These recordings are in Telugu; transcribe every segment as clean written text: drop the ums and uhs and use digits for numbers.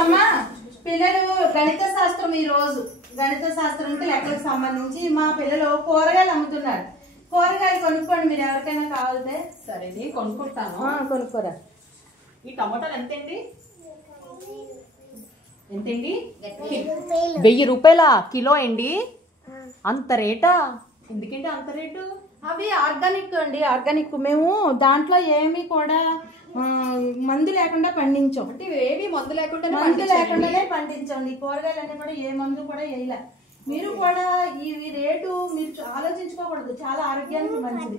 అమ్మా పిల్లలు గణిత శాస్త్రం ఈ రోజు గణిత శాస్త్రానికి లెక్కలకు సంబంధించి మా పిల్లలు కూరగాయలు అమ్ముతున్నారు. కూరగాయలు కొనుక్కోండి మీరు ఎవరికైనా కావాలంటే. సరే కొనుక్కుంటాను. కొనుక్కోరా. ఈ టమాటాలు ఎంతండి? 1000 రూపాయల కిలో అండి. అంత రేటా? ఎందుకంటే అంత రేటు? అవి ఆర్గానిక్ అండి, ఆర్గానిక్. మేము దాంట్లో ఏమి కూడా మందు లేకుండా పండించాం. అంటే ఏమి మందు లేకుండానే పండించండి. కూరగాయలన్నీ కూడా ఏ మందు కూడా వేయలే. మీరు కూడా ఈ రేటు మీరు ఆలోచించుకోకూడదు, చాలా ఆరోగ్యానికి మంచిది.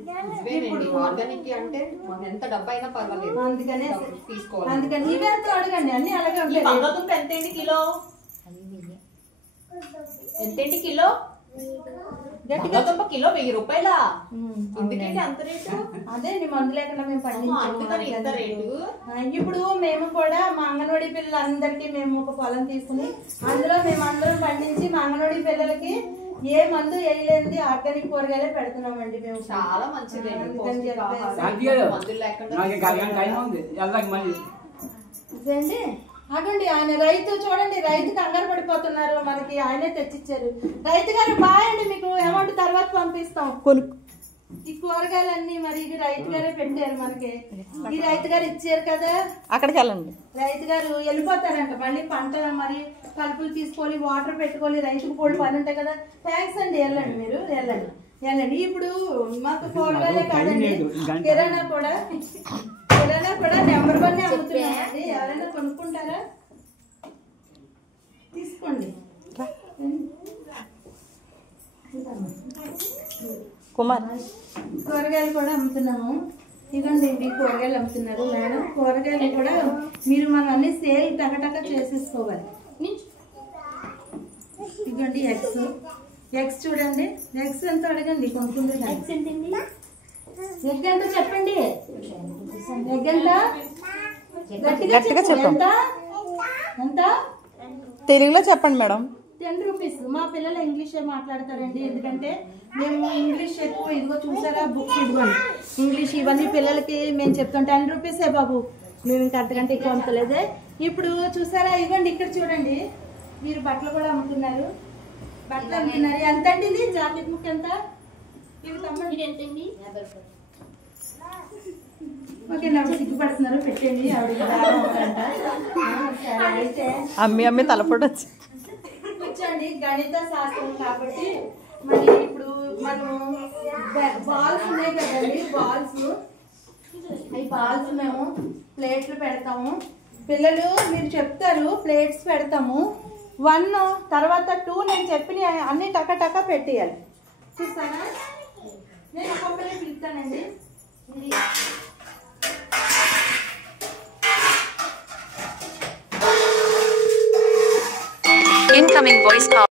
ఆర్గానిక్ అంటే ఎంత డబ్బు అయినా పర్వాలేదు, అందుకనే తీసుకోవాలి. అందుకని ఇవెంత అడగండి, అన్ని అలాగే ఉంటాయి. బంగాళదుంప ఎంతండి కిలో? ఎంతండి కిలో? బంగాళదుంప కిలో 1000 రూపాయలా? ఎందుకంటే అంత రేటు? అదే మందు లేకుండా మేము పండించాం రేటు. ఇప్పుడు మేము కూడా మా అంగన్వాడీ పిల్లలందరికీ మేము ఒక పొలం తీసుకుని అందులో మేము అందరం పండించి మా అంగన్వాడీ పిల్లలకి ఏ మందు వేయలేనిది ఆర్గానిక్ కూరగాయలే పెడుతున్నామండి. మేము చాలా మంచిది. అదండి ఆయన రైతు చూడండి, రైతు కంగారు పడిపోతున్నారు. మనకి ఆయనే తెచ్చిచ్చారు. రైతు గారు బాయ్ అండి, మీకు అమౌంట్ తర్వాత పంపిస్తాం. ఈ కూరగాయలన్నీ మరి ఇది రైతు గారే పెట్టారు మనకి. ఈ రైతు గారు ఇచ్చారు కదా, అక్కడికి వెళ్ళండి. రైతు గారు వెళ్ళిపోతారంట. మళ్ళీ పంట మరి కలుపులు తీసుకోవాలి, వాటర్ పెట్టుకోవాలి, రైతుకు కోళ్ళు పని ఉంటాయి కదా. థ్యాంక్స్ అండి, వెళ్ళండి మీరు వెళ్ళండి. ఇప్పుడు మాకు కూరగాయలే కాదండి, కిరాణా కూడా నెంబర్ 1 అమ్ముతున్నామండి. ఎవరైనా కొనుక్కుంటారా? తీసుకోండి. కుమార్ కూరగాయలు కూడా అమ్ముతున్నాము. ఇదిగోండి ఇవి కూరగాయలు అమ్ముతున్నారు మేడం. కూరగాయలు కూడా మీరు మనం అన్ని సేల్ టకటక చేసేసుకోవాలి. ఇదిగోండి ఎగ్స్ చూడండి. ఎగ్స్ ఎంత అడగండి, కొనుక్కుంటున్నారు. ఎగ్ ఎంత చెప్పండి? ఎగ్ ఎంత? గట్టిగా చెప్పండి. ఎంత తెలుగులో చెప్పండి మేడం. 10 రూపీస్. మా పిల్లలు ఇంగ్లీషే మాట్లాడతారండి, ఎందుకంటే మేము ఇంగ్లీష్ ఎక్కువ. ఇదిగో చూసారా బుక్, ఇదిగోండి ఇంగ్లీష్. ఇవన్నీ పిల్లలకి మేము చెప్తాం. 10 రూపీసే బాబు, మేము ఇంకా అంతకంటే ఎక్కువ అమ్ముతలేదే. ఇప్పుడు చూసారా, ఇవ్వండి ఇక్కడ చూడండి. మీరు బట్టలు కూడా అమ్ముతున్నారు. ఎంత అండి ఇది? జాకెట్ ముక్క ఎంత? ఇవి తమ్ముడు ఎంతండి? ఓకే, నాకు సిగ్గుపడుతున్నారు, పెట్టండి. అమ్మి తలపొడి వచ్చి కూర్చోండి. గణిత శాస్త్రం కాబట్టి మరి ఇప్పుడు మనము బాల్స్ ఉన్నాయి కదండి, ఈ బాల్స్ మేము ప్లేట్లు పెడతాము. పిల్లలు మీరు చెప్తారు, ప్లేట్స్ పెడతాము. 1 తర్వాత 2 నేను చెప్పిన అన్ని టక పెట్టేయాలి. చూస్తారా? నేను ఒక్కొక్కరే పిలుస్తానండి. Incoming voice call.